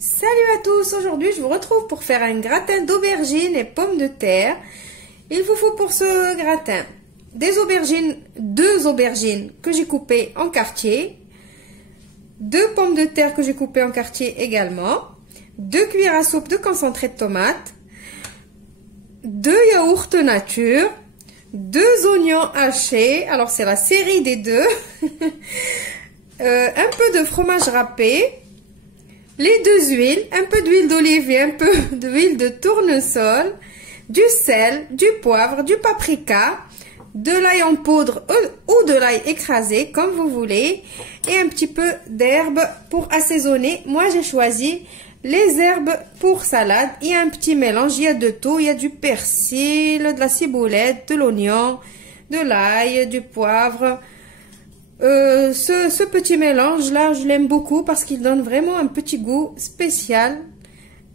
Salut à tous, aujourd'hui je vous retrouve pour faire un gratin d'aubergines et pommes de terre. Il vous faut pour ce gratin deux aubergines que j'ai coupées en quartiers, 2 pommes de terre que j'ai coupées en quartiers également, 2 cuillères à soupe de concentré de tomate, 2 yaourts nature, 2 oignons hachés, alors c'est la série des deux, un peu de fromage râpé, les 2 huiles, un peu d'huile d'olive et un peu d'huile de tournesol, du sel, du poivre, du paprika, de l'ail en poudre ou de l'ail écrasé comme vous voulez et un petit peu d'herbes pour assaisonner. Moi j'ai choisi les herbes pour salade. Il y a un petit mélange, il y a de tout, il y a du persil, de la ciboulette, de l'oignon, de l'ail, du poivre. Ce petit mélange là je l'aime beaucoup parce qu'il donne vraiment un petit goût spécial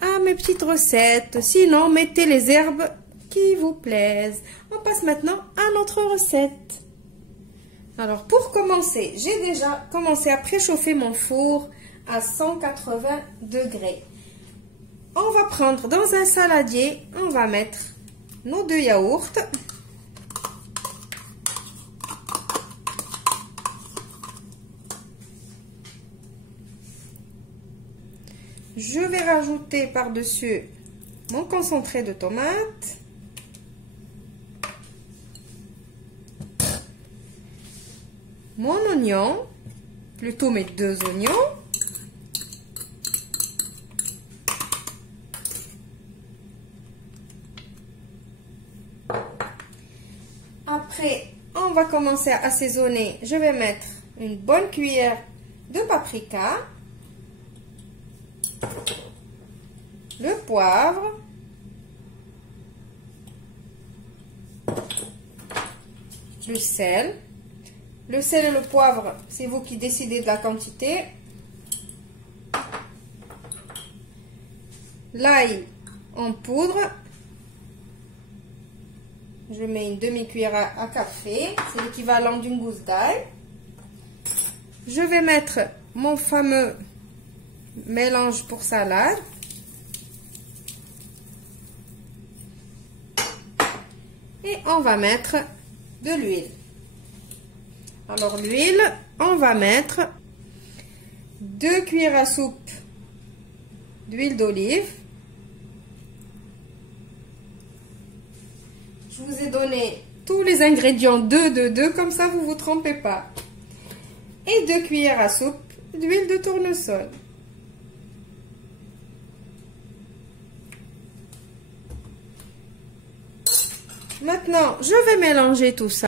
à mes petites recettes. Sinon mettez les herbes qui vous plaisent. On passe maintenant à notre recette. Alors pour commencer, j'ai déjà commencé à préchauffer mon four à 180 degrés. On va prendre dans un saladier, on va mettre nos 2 yaourts. Je vais rajouter par-dessus mon concentré de tomate. Mon oignon, plutôt mes 2 oignons. Après, on va commencer à assaisonner. Je vais mettre une bonne cuillère de paprika. Le poivre, le sel. Le sel et le poivre, c'est vous qui décidez de la quantité. L'ail en poudre. Je mets une demi-cuillère à café, c'est l'équivalent d'une gousse d'ail. Je vais mettre mon fameux mélange pour salade. Et on va mettre de l'huile. Alors l'huile, on va mettre 2 cuillères à soupe d'huile d'olive. Je vous ai donné tous les ingrédients 2, comme ça vous ne vous trompez pas. Et 2 cuillères à soupe d'huile de tournesol. Maintenant, je vais mélanger tout ça.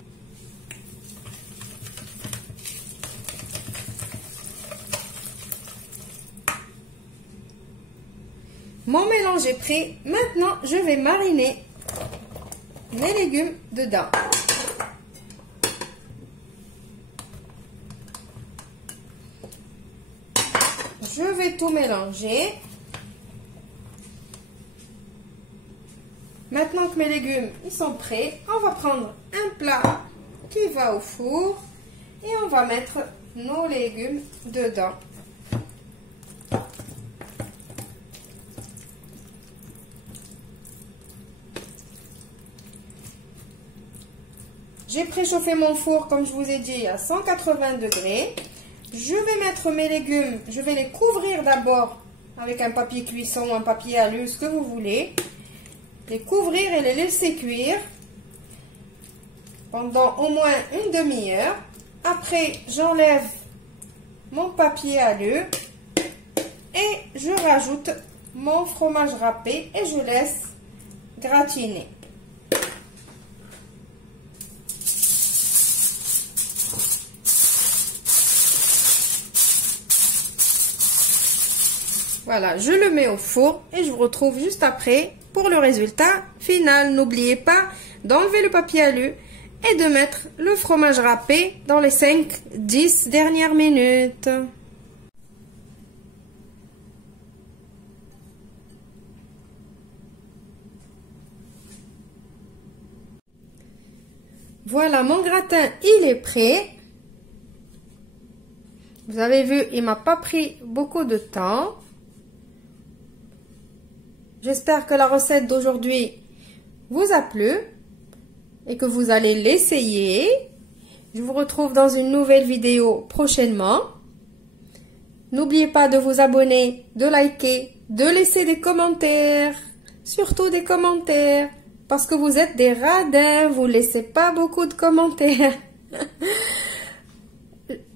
Mon mélange est prêt. Maintenant, je vais mariner mes légumes dedans. Je vais tout mélanger. Maintenant que mes légumes ils sont prêts, on va prendre un plat qui va au four et on va mettre nos légumes dedans. J'ai préchauffé mon four, comme je vous ai dit, à 180 degrés. Je vais mettre mes légumes, je vais les couvrir d'abord avec un papier cuisson ou un papier alu, ce que vous voulez. Les couvrir et les laisser cuire pendant au moins une demi-heure. Après, j'enlève mon papier alu et je rajoute mon fromage râpé et je laisse gratiner. Voilà, je le mets au four et je vous retrouve juste après pour le résultat final. N'oubliez pas d'enlever le papier alu et de mettre le fromage râpé dans les 5-10 dernières minutes. Voilà, mon gratin, il est prêt. Vous avez vu, il m'a pas pris beaucoup de temps. J'espère que la recette d'aujourd'hui vous a plu et que vous allez l'essayer. Je vous retrouve dans une nouvelle vidéo prochainement. N'oubliez pas de vous abonner, de liker, de laisser des commentaires, surtout des commentaires, parce que vous êtes des radins, vous ne laissez pas beaucoup de commentaires.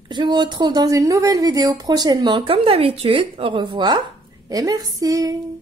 Je vous retrouve dans une nouvelle vidéo prochainement comme d'habitude. Au revoir et merci.